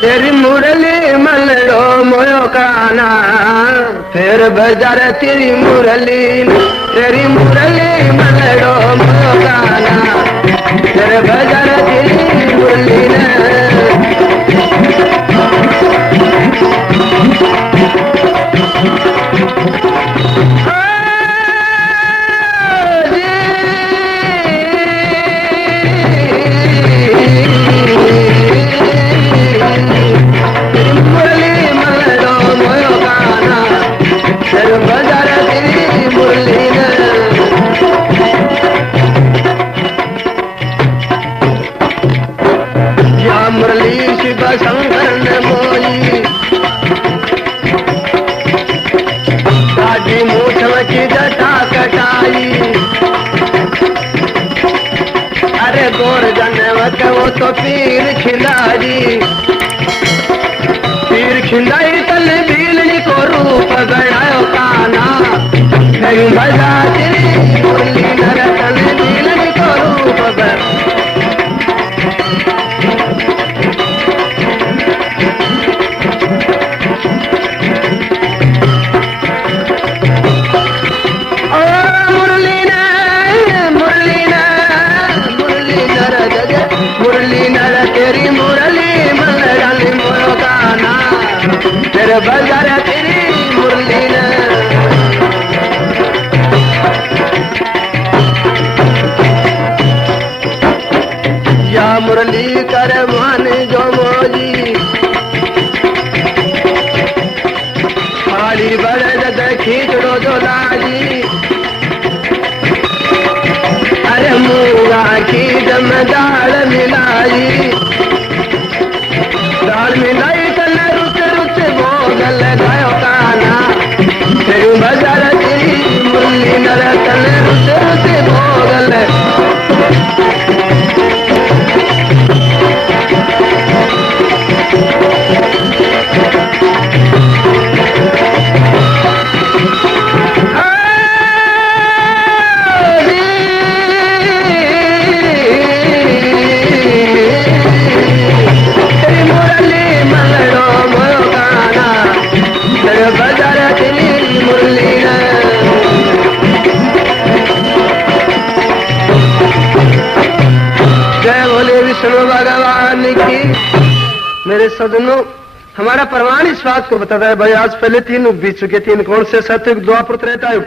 तेरी मुरली मलड़ो मोयो काना, फिर बजार तेरी मुरली मलड़ो मोयो काना, फिर बजार तेरी मुरली ने। शंकर ने मोई दादी मूठ की जटा कटाई, अरे गोर जनवत वो तो पीर खिंदाई तल बीलनी को रूप गणायो काना, नहीं बजा तेरी मुरली नर तल बीलनी को रूप गणायो। तेरी मुरली मलड़ाली मोयो गाना, तेरे बाजार तेरी मुरली ने। या मुरली कर मान जो मोजी, खाली बड़े जद खींचड़ो जो लाजी, अरे मूंगा की जम दाल मिलाई, दाल मिलाई तल रुच रुच भोगल गायो काना, तेरी बाजार तेरी मुरली नर तल रुच रुच भोगल। भगवान की मेरे सदनों, हमारा प्रमाण इस बात को बताता है भाई, आज पहले 3 बीत चुके, 3 कौन से? सतयुग, द्वापुर, त्रेता युग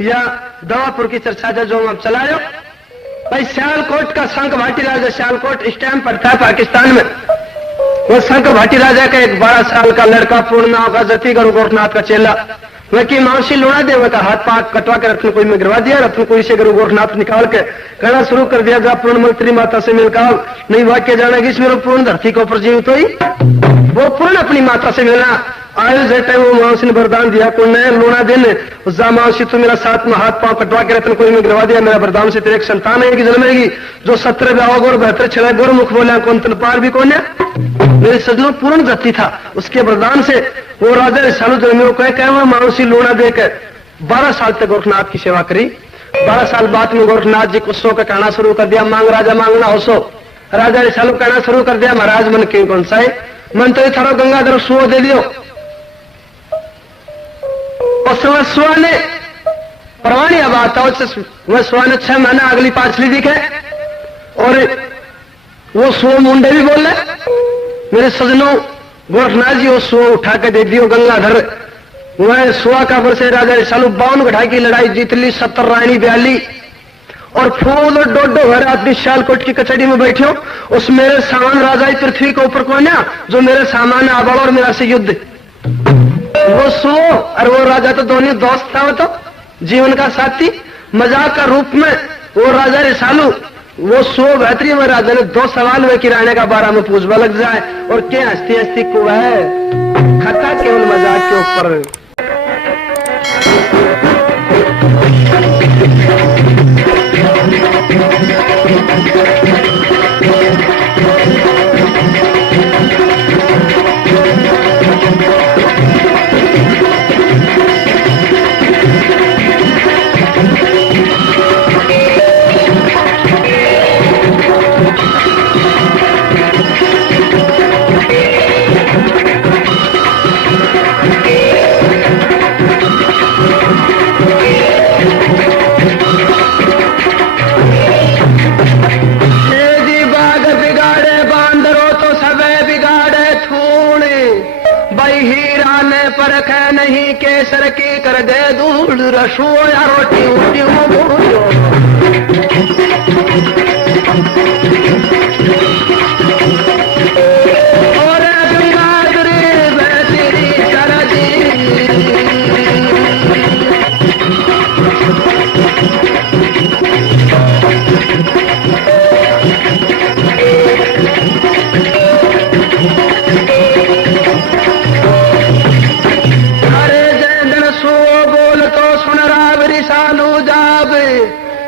या दवापुर की चर्चा जो हम चलायो भाई। सियालकोट का शंख भाटी राजा, सियालकोट स्टैम्प पड़ता है पाकिस्तान में, वो शंख भाटी राजा का एक 12 साल का लड़का पूर्णा का जति गुरु गोरखनाथ का चेला, वह की मानसी लुड़ा दे, वह का हाथ पाक कटवा के रत्न कोई में गिरवा दिया, रत्न कोई से गुरु गोरखनाथ निकाल के कहना शुरू कर दिया, जा पूर्ण मंत्री माता से मिलकर नहीं वाक्य जाना कि इसमें पूर्ण धरती को ऊपर जीवित हुई, वो पूर्ण अपनी माता से मिलना आयु जेटे वो मानसी ने वरदान दिया, को नए लूना दिन जा मानसी तू मेरा 7 में हाथ पांव कटवा के रत्न कोई में गिरवा दिया, मेरा वरदान से तेरे एक संतान है कि जन्मेगी जो 17 ब्याह और 72 छह गुरु मुख बोला कौन तन पार भी कौन है। मेरे सजनों पूर्ण जाति था, उसके वरदान से वो राजा रसालू जन्मे कह मानसी लूना देकर 12 साल तक गोरखनाथ की सेवा करी। 12 साल बाद में गोरखनाथ जी को सो का कहना शुरू कर दिया, मांग राजा मांगना हो सो। राजा रसालू कहना शुरू कर दिया, महाराज मन क्यों कौन सा है, मन तो थारो गंगाधर सुओ दे दियो। उस समय सुआ ने प्रमाणी अब आता वह सुआ ने 6 महीना अगली पाछली दिखे और वो सुओ मुंडे भी बोल रहे। मेरे सजनों गोरखनाथ जी वो सुओ उठा के दे दियो गंगाधर, वह सुआ का वर्ष राजा रसालू 52 गढ़ाई की लड़ाई जीत ली, 70 रानी ब्याली और फूल और डोडो घर आदमी सियालकोट की कचहरी में बैठे हो। उस मेरे सामान राजा पृथ्वी के ऊपर कौन है जो मेरे सामान आबड़ और मेरा से युद्ध, वो सो और वो राजा तो दोनों दोस्त था, वो तो जीवन का साथी। मजाक का रूप में वो राजा रसालू वो सो बेहतरीन में राजा ने 2 सवाल वे किराने का 12 में पूछवा लग जाए और क्या हस्ती हस्ती को है खता केवल मजाक के ऊपर। रानी केसर की कर दे दूध रसो या रोटी उठी बोलो और बिरादरी मैं तेरी चरदी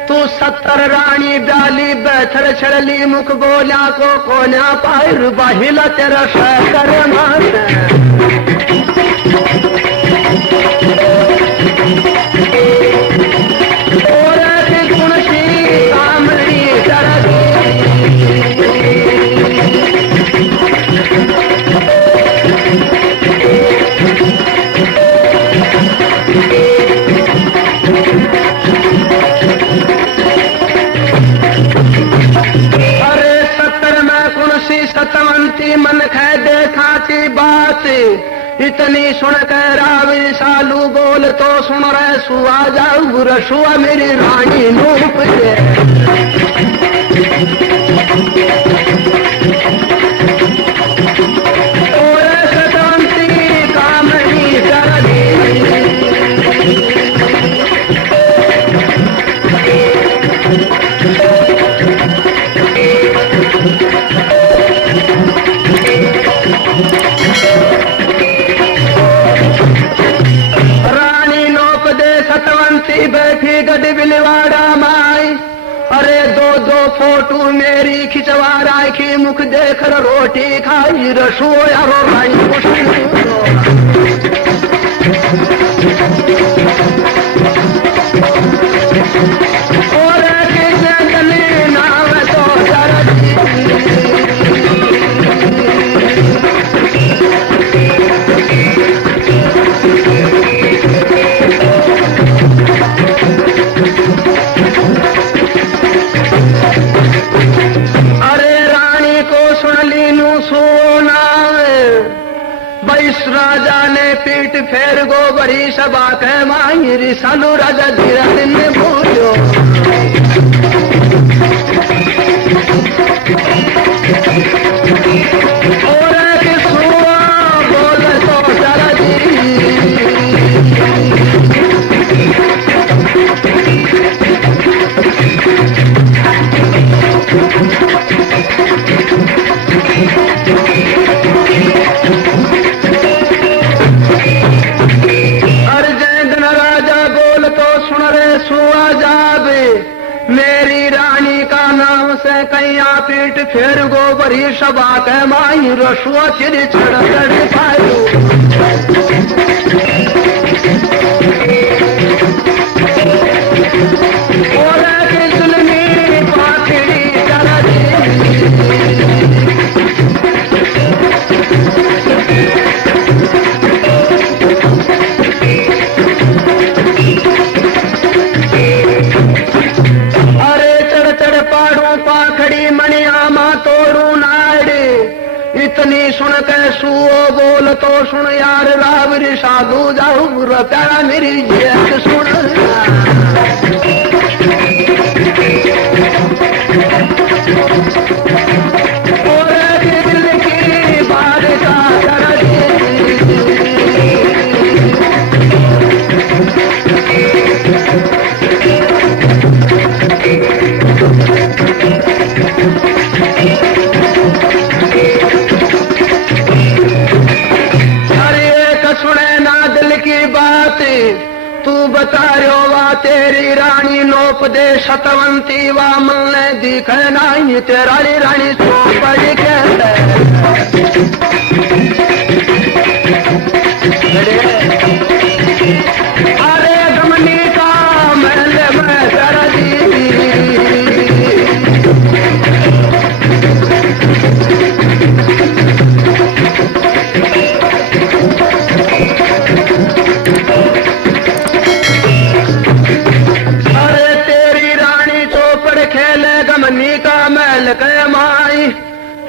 तू 70 रानी ब्याली बैठर छड़ली मुख बोला को कोन्या पायर बाहिला तेरा शहर माने और गुणशी कामड़ी चरदी सतवंती मन खे देखा की बात इतनी सुन कर रावी सालू बोल तो सुन रहे सुआ जाऊ रसुआ मेरी रानी नूप दे सतवंती कामनी चरदी बैठी गड्डी बिलवाड़ा माई अरे दो फोटो मेरी खिंचवा राखी मुख देख रोटी खाई रसो यारो भाई और किसे गली नाम तो राजा ने पीठ फेर गोबरी सभा के माहिर सालू राजा धीरा दिन बोलो और सुआ बोल तो जरा मेरी रानी का नाम से कैया पीठ फेर गोबरी सभा के माई रसुआ चिर छड़ पायो और जुल्मी पाखड़ी चरदी इतनी सुन के सुओ बोल तो सुन यार रावरी साधु जाऊ प्यारा मेरी जेठ सुन और दिल की बात का तू बता रो वा तेरी रानी नोप दे सतवंती वा मन दिख नहीं तेरा रानी सो पड़ी कहते अरे गमनी का महल में सरदी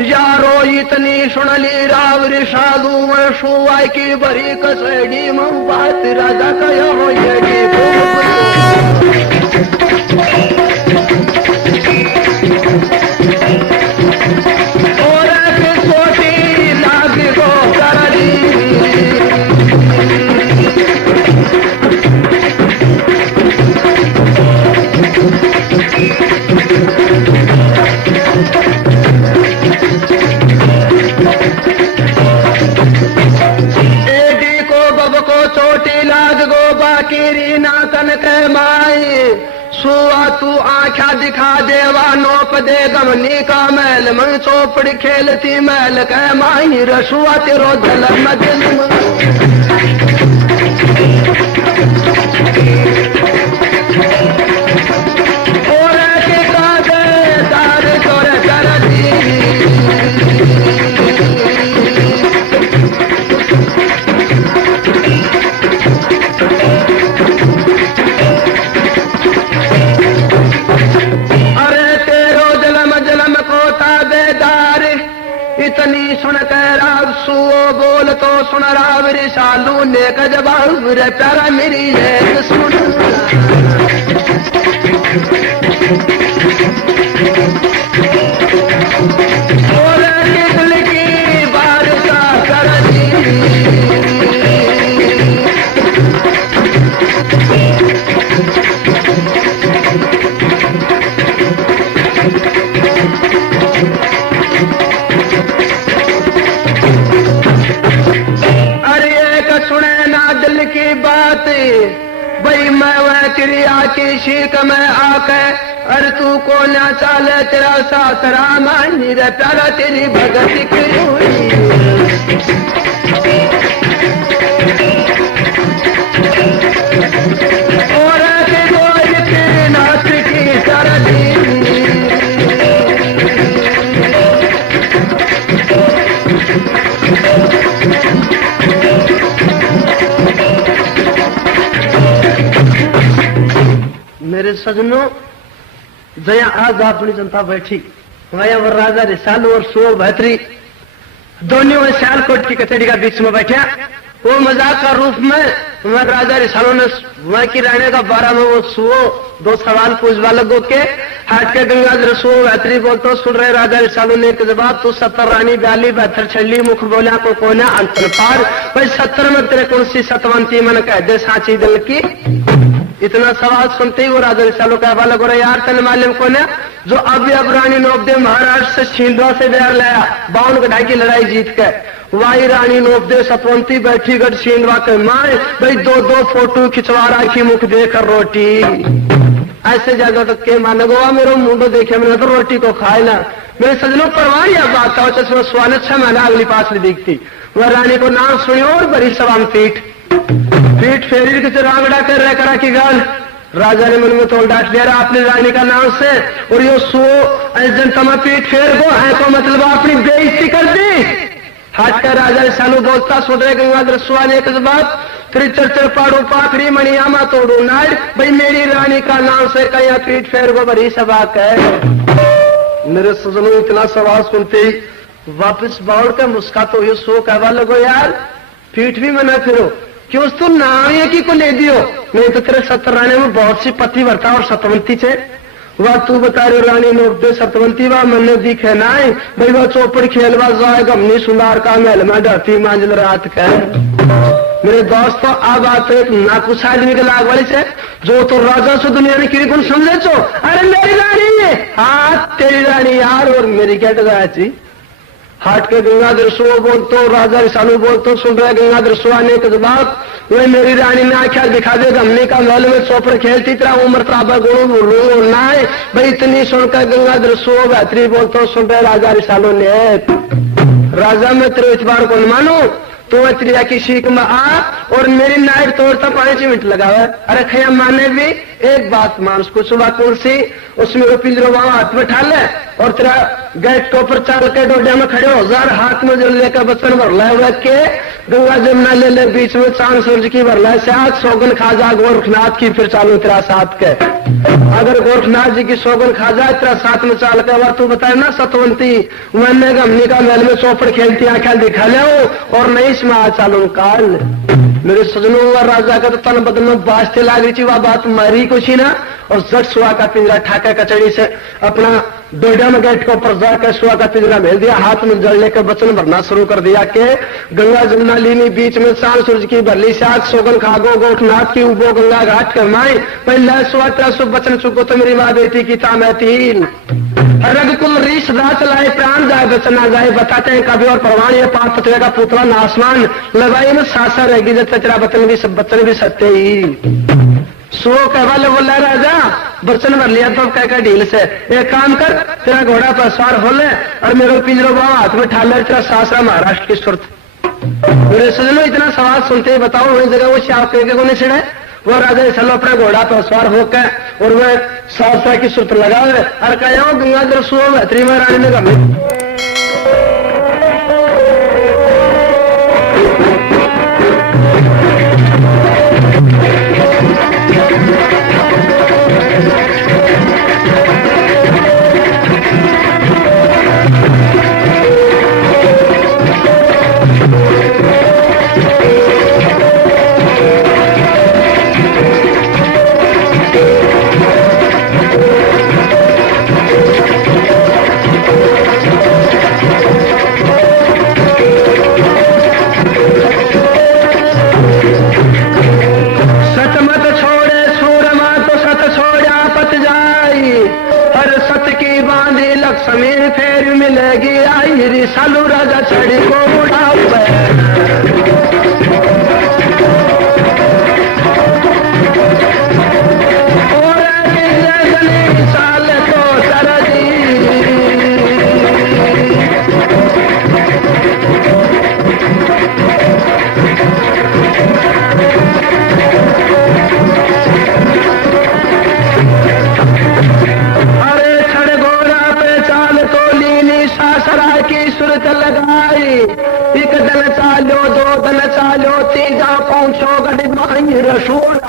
यारो इतनी सुनली रावरी साधु में सुवाई की बरी कसड़ी में बात राजा कहो और छोटी लाग गो करली बाकी ना कन के माई सुआ तू आख्या दिखा देवा नोप दे गमनी का मैल मन चौपड़ खेलती मैल के माई रसुआ तेरो जलम दिल और के कागे दार तोर कर दी इतनी सुन कर सुओ बोल तो सुन रावरी सालू ने का जवाब रे प्यारा मेरी है सुन और दिल की बारिशा कर दी भाई मैं वह क्रिया की शीख में आके अरे तू को ना चाले तेरा साथ रामायण रे प्यारा तेरी भगत की हुई और के नाथ की सरदी मेरे सजनों जया आज अपनी जनता बैठी वहां वर राजा रिसालू और सुओ भैतरी दोनों में सियालकोट की कचहरी का बीच में बैठा वो मजाक का रूप में वह राजा रिसालू ने वहां की रानी का 12 में वो सुओ 2 सवाल पूछवा लगो के हाट के गंगाधर सुओ भैतरी बोलते सुन रहे राजा रिसालू ने एक जवाब तू 70 रानी 42 72 छली मुख बोला को कोना अंतर पार भाई 70 में तेरे कौन सी सतवंती मन कह दे साची दिल की इतना सवाल सुनते ही वो राजा रिसालू का हवाला करो यार तन मालूम को ना जो अब रानी नोपदे महाराष्ट्र से छिंदवा से बिहार लाया 52 गढ़ाई की लड़ाई जीत के वाई रानी नोपदे सतवंती बैठी गढ़ छिंदवा के माए भाई 2 फोटो खिंचवा राखी मुख देकर रोटी ऐसे जगह तक के माने गोवा मेरे मुंडो देखे मैंने तो रोटी को खाए ना मेरे सजनों परवाह यह बात था चलो स्वान 6 महीना अगली पास दिखती वह रानी को नाम सुनी और बड़ी सवाम पीठ फेरी के रांगड़ा कर रह करा की गाल राजा ने मन में तोड़ डांट दिया आपने रानी का नाम से और यो सो जनता पीठ फेर को है तो मतलब अपनी बेइज्जती कर दी हाथ का राजा सालू बोलता सुन रहे गंगाधर सुआ ने एक बात त्रिचर पाड़ू पाखड़ी मणियामा तोड़ू नाड़ भाई मेरी रानी का नाम से कहीं पीठ फेर को बड़ी सभा कह मेरे सजनों इतना सवाल सुनते ही वापिस बाउड़ का मुस्का तो ये सो कहवा लगो यार पीठ भी मना फिरो क्यों तू नाम की को ले दियो नहीं तो तेरे 70 रानी में बहुत सी पति वर्ता और सतवंती छे वह तू बता रहे रानी नोट दे सतवंती वह मन दिखे ना भाई वह चौपड़ खेलवा जाए गमनी सुंदर का महल में डरती मांझल रात का मेरे दोस्तों अब आप एक नाकुश आदमी के लाग वाली से जो तो राजा से दुनिया में किरी कौन समझे चो अरे मेरी रानी है हाँ तेरी रानी यार और मेरी क्या डराची हाट के गंगाधर सुआ बोलते राजा रिसालू बोलते सुन रहे गंगाधर सुआ ने के जवाब वही मेरी रानी ने आख्या दिखा दे हमने का महल में चौपड़ खेलती तेरा उम्र तराबा गुरु ना है भाई इतनी सुनकर गंगाधर सुआ बेहतरी बोलते सुन रहे राजा रिसालू ने राजा में तेरे इतबार को न मानो तो त्रिया की शीख में आ और मेरी नाइट तोड़ता 5 मिनट लगा हुआ अरे खया माने भी एक बात मान उसको सुबह कुर्सी उसमें वो पिंजरो वहां हाथ में ठाल ले और तेरा गेट के ऊपर चाल के डोडिया में खड़े हो जार हाथ में जो लेकर बचन भर ला के गंगा जमुना ले ले बीच में चांद सूरज की भर ला से आज सौगन खाजा गोरखनाथ की फिर चालू तेरा साथ के अगर गोरखनाथ जी की सौगन खा जाए तेरा साथ में चाल के और तू बताए ना सतवंती मैंने हमनी का महल में चौपड़ खेलती आंखें दिखा ले और नहीं इसमें आ चालू काल मेरे सजनों और राजा का तो तन बदन में बाजते लाग रही थी वह बात मारी कुछ ही ना और जट सुहा का पिंजरा ठाका कचड़ी से अपना डोडा में गेट के ऊपर जाकर सुहा का पिंजरा भेज दिया हाथ में जल लेकर बचन भरना शुरू कर दिया कि गंगा जमुना लीनी बीच में चांद सूरज की भरली साग सोगन खागो गोठनाथ की उबो गंगा घाट कर माए पहले सुहा तेरा शुभ बचन चुको तो मेरी माँ बेटी की ताम तीन रघुकुल रीस दा चलाए प्राण जाए बचन ना जाए बताते हैं कभी और प्रमाण ये पांच पतले का पुतला नासमान लगाई में सासा रहेगी जब तेरा बचन भी सब बचन भी सत्य ही सो कहवाले बोला राजा बर्तन भर लिया तो कह ढील से एक काम कर तेरा घोड़ा पर सवार हो ले और मेरे पिंजरो बाबा हाथ में ठाल ले तेरा सासरा महाराष्ट्र की सुरत मेरे सजनों इतना सवाल सुनते ही बताओ वही जगह वो श्याम कह के को नहीं छिड़े वो राजा चलो अपने घोड़ा पर सवार होकर और वह सासरा की सुरत लगावे और कहो गंगा जल सुो बेहतरी में रानी ने कहा समीर फेर मिलेगी आई सालू राजा छड़ी को उड़ाऊ साल तो सरदी लगाई एक दल चालो दो दल चालो तीजा पहुंचो गड़ी माई रसूल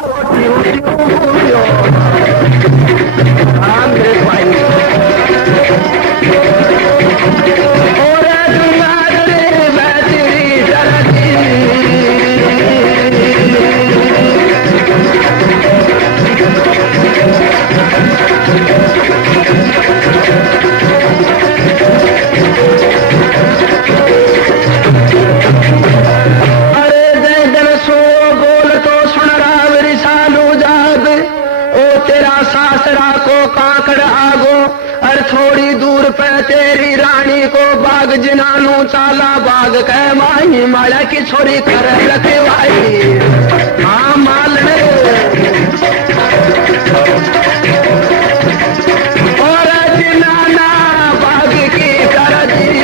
थोड़ी दूर पे तेरी रानी को बाग जिनानू चाला बाग कह माही माया की छोरी कर रखवाई हाँ मालने और जिनाना बाग की कर दी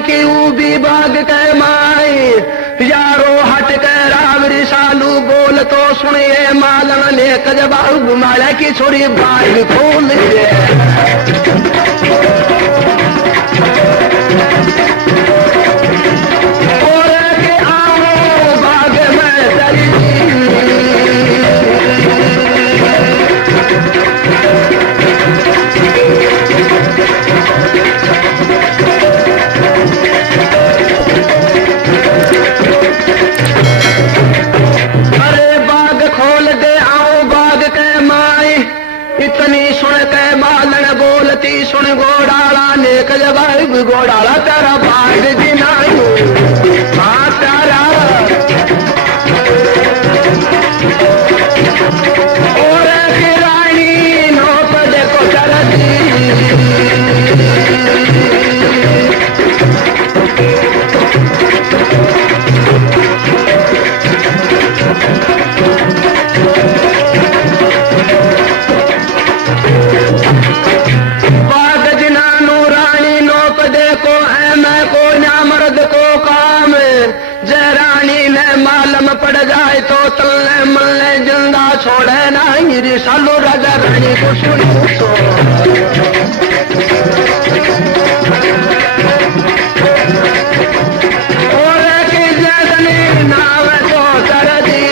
की ऊबी बाग कह माई यारो हट कर रावरी सालू बोल तो सुनिए मालन ने कजबाऊ माया की छोरी बाग खोल दे और के आओ बाग में चली सुन गोड़ाला ने कजबाब गोड़ाला तेरा बाग जिनायू हाँ तारा और रानी नो पदे को चलती मर्द को काम को सुनो सो और की जगनी नाव तो कर दी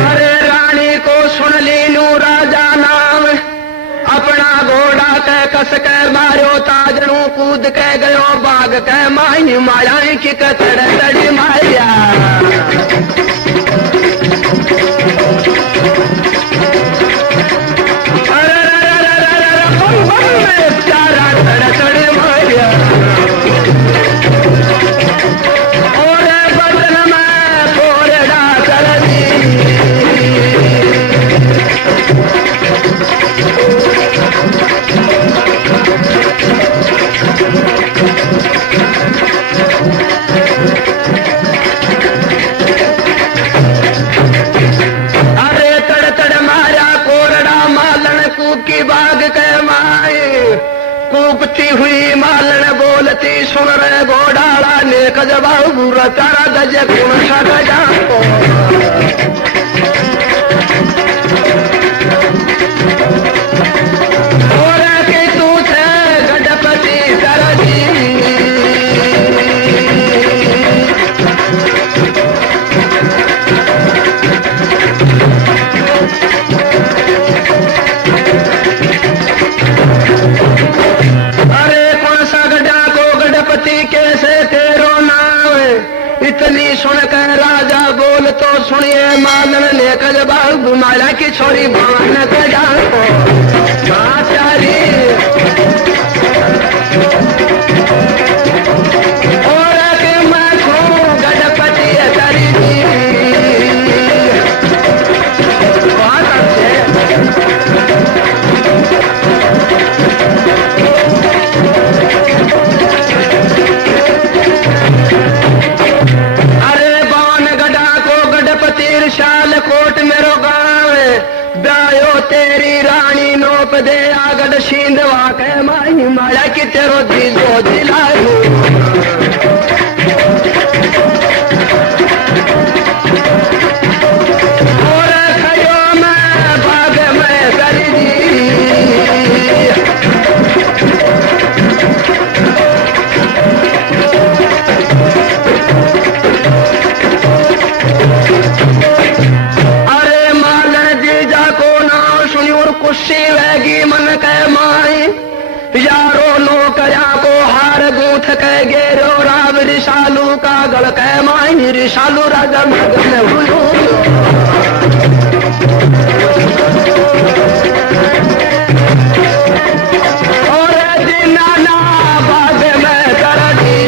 अरे रानी को सुन लीनू राजा नाम अपना घोड़ा के कस के मारो ताजड़ू कूद के गयो बाग के माई माया की कतड़ तड़ी माया कूपती हुई मालन बोलती सुन रहे घोड़ाला ने कजबाऊ बुरा तारा दज गुण सजा और के तू थे गणपति करजी कैसे तेरो नाम इतनी सुनकर राजा बोल तो सुनिए मालन ने कजबाऊ माला की छोरी बान कजा को माचारी और के मैं खो गणपति करी बहुत अच्छे शाल कोट मेरो गाँव ब्यायो तेरी रानी नोप दे आगड सींधवा के माई माया की तेरो दिलो दिलायो और खयो मैं बाग में करी दी खुशी वेगी मन के माई यारो नौकरिया को हार गूंथ के गेरो राव रिशालू का गल के माई रिशालू राजा मगन हुयो और दीनाना बाग में कर दी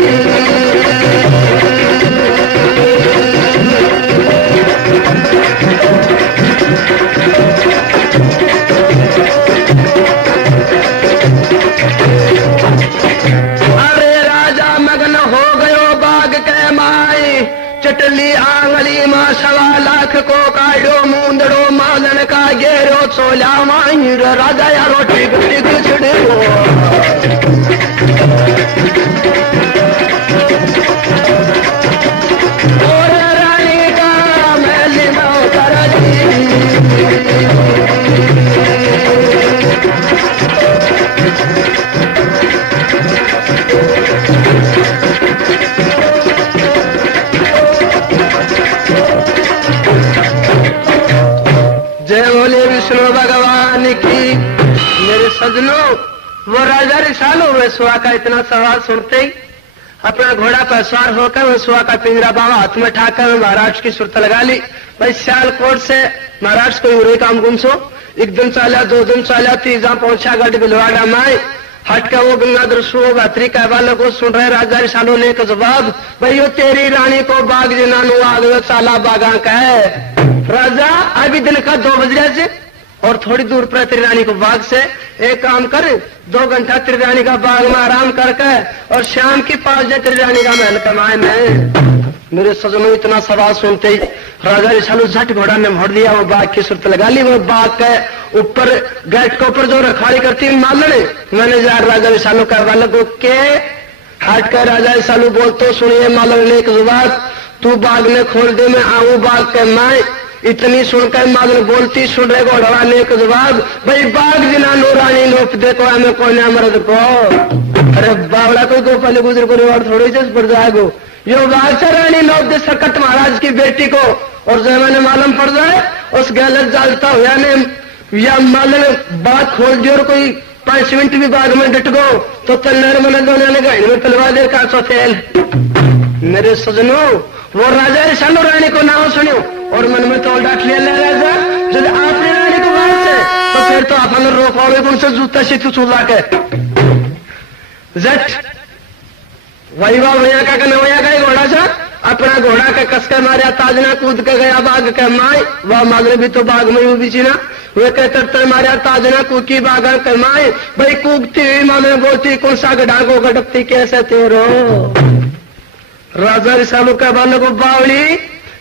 चटली आंगली मां 1.25 लाख को काढ़ो मूंदड़ो मालन का गेरो छोला माई राजा यारो टिक टिक छड़े और रानी का महल में कर जय बोले विष्णु भगवान की। मेरे सजनों, वो राजा रिसालू वेसुआ का इतना सवाल सुनते ही अपना घोड़ा पर सवार होकर वेसुआ का पिंजरा बाबा हाथ में ठाकर महाराष्ट्र की सुरत लगा ली। भाई सियालकोट से महाराष्ट्र को यूरी काम गुमसो 1 दिन चाला 2 दिन चाला 3 पहुंचा गढ़ बिलवाड़ा माए हट का वो गंगाधर सुओ भात्री कहवालों को सुन रहे राजा रिसालू ने का जवाब, भाई यो तेरी रानी को बाग जिनानु आग चाला बागा का है। राजा अभी दिन का 2 बज रहे से और थोड़ी दूर पर तेरी रानी को बाग से एक काम कर 2 घंटा तेरी रानी का बाग में आराम करके और शाम की 5 बजे तेरी रानी का महल कमाए में मेरे सजनों इतना सवाल सुनते ही राजा रिसालू झट घोड़ा ने मोड़ दिया, वो बाघ की सुरत लगा ली। वो बाघ के ऊपर गेट के ऊपर जो रखवाली करती मालने मैंने जा राजा रिसालू का वाले को के हट कर राजा रिसालू बोलते सुनिए मालन ने एक जवाब, तू बाघ ने खोल दे मैं आऊं बाघ के माए। इतनी सुनकर मालन बोलती सुन रहे घोड़ा ने एक जवाब, भाई बाघ जिना नूरानी नोप देखो हमें कोई ना मर्द को। अरे बावड़ा कोई गोपाल गुजर को रिवार्ड थोड़ी से पड़ जाएगो, यो बादशाह रानी नौब दे सकट महाराज की बेटी को, और जब मैंने मालूम पड़ जाए उस गलत जालता हुआ ने या मालन बात खोल दी और कोई 5 मिनट भी बाग में डट गो तो तन्नर मन दोनों ने गाड़ी में पिलवा दे का चौथेल। मेरे सजनों वो राजा रिसालू रानी को नाम सुनियो और मन में तोल डाट लिया राजा, जब आपने रानी को बात से तो फिर तो अपन रोक वाले उनसे जूता से चूला के जट वही भैया का नवैया का घोड़ा था अपना घोड़ा के कसकर मारा ताजना कूद के गया बाघ के माए। वह मालने भी तो बाघ में भी ना वे कहते मारा ताजना कूकी बाघ के माए। भाई कूकती हुई मालने बोलती कौन सा गडाको गटकती कैसे तेरो। राजा रिसालू का बालों को बावली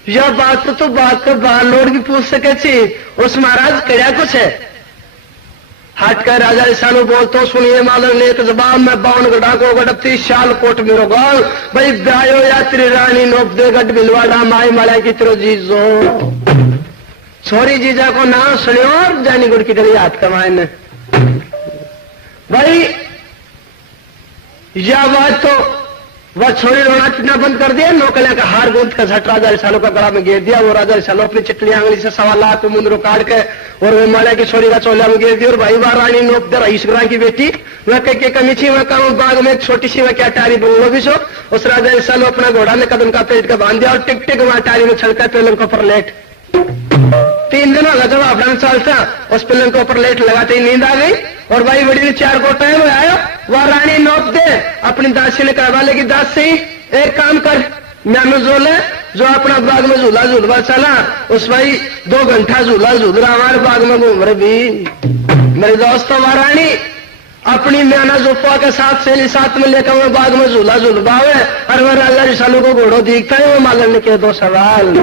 यह बात तो बात को बाल लोड भी पूछ सके थी उस महाराज कया कुछ है। हटकर राजा रिसालू बोलते सुनिए मालन ने एक जबान में 52 गडाको गडपती शाल कोट मेरो गाल। भाई ब्यायो यात्री रानी नोप दे गट बिलवाड़ा माई माला की तेरो जीजो। छोरी जीजा को नाम सुनियो और जानी गुड़ की डरी हाथ कमाए ने। भाई यह बात तो वह छोरी रोना पीटना बंद कर दिया, नौकलिया का हार गूंथ का झट राजा रिसालू का गला में घेर दिया। वो राजा रिसालू अपनी चिटली आंगली से 1.25 लाख मुंदरो काट के और वो माला की छोरी का चोला में घेर दिया। और भाई बार रानी नोप दे रईस ग्रां की बेटी वह कह कमी थी वह काम बाग में एक छोटी सी वह क्या टारी बंगलो भी सो। उस राजा रिसालू अपना घोड़ा ने कदम का पेट का बांध दिया और टिक टिक वहां टारी में छलका पेलन को ऊपर लेट 3 दिन होगा जब अपना चलता उस पिलन को ऊपर लेट लगाते ही नींद आ गई। और भाई बड़ी ने 4 को टाइम आया वह रानी नोप दे अपनी दासी ने करवा लेगी दासी एक काम कर मैंने झोले जो अपना बाग में झूला झूलवा चला उस भाई 2 घंटा झूला झूल रहा हमारे बाग में घूम रहे भी। मेरे दोस्तों वह रानी अपनी मैना जुफा के साथ सहेली साथ में लेकर वो बाग में झूला झूलवावे और वह राजा रिसालू को घोड़ो दिखता है। वो मालन ने किया 2 सवाल।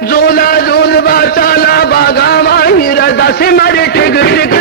झूला झूल चाला बागा माही दासी मारी टिक टिक